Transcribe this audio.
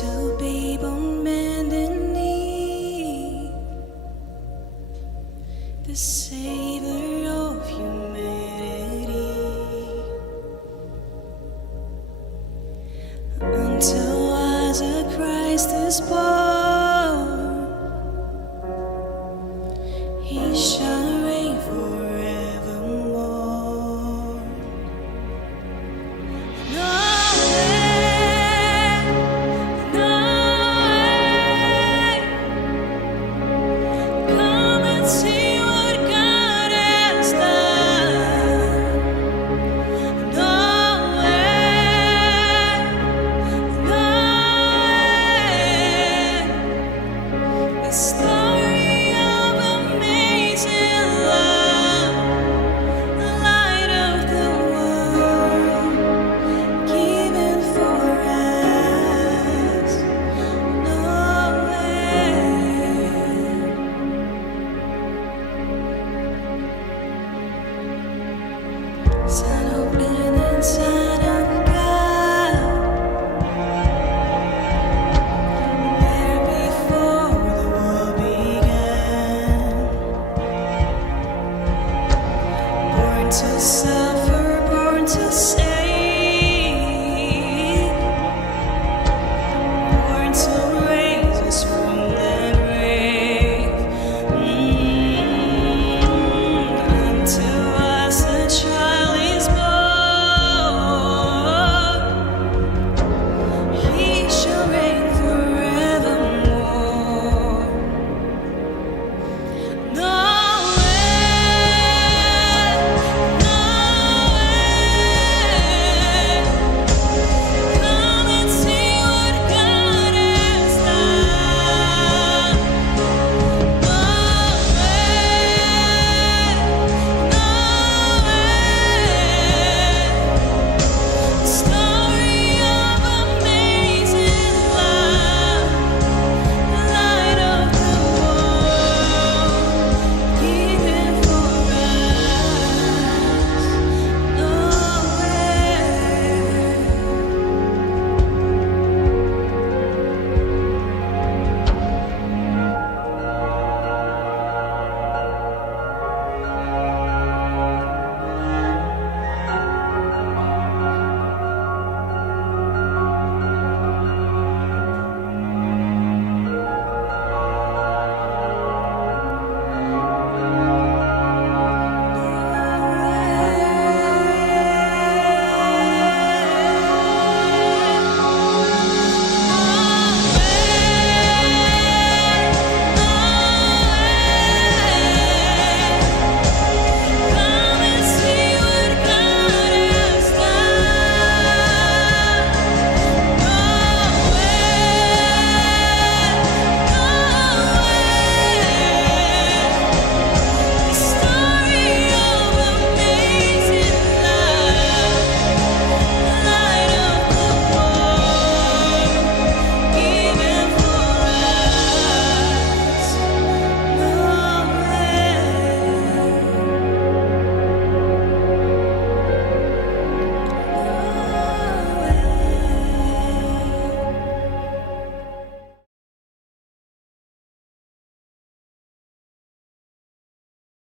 to be born bending knee, the savior of humanity, until as a Christ is born, he shall reign forevermore. No way, no way. Come and see what God has done. No way, no way. The story of amazing love, the light of the world, given for us. No way. Son of man and Son of God, there before the world began, born to suffer, born to save.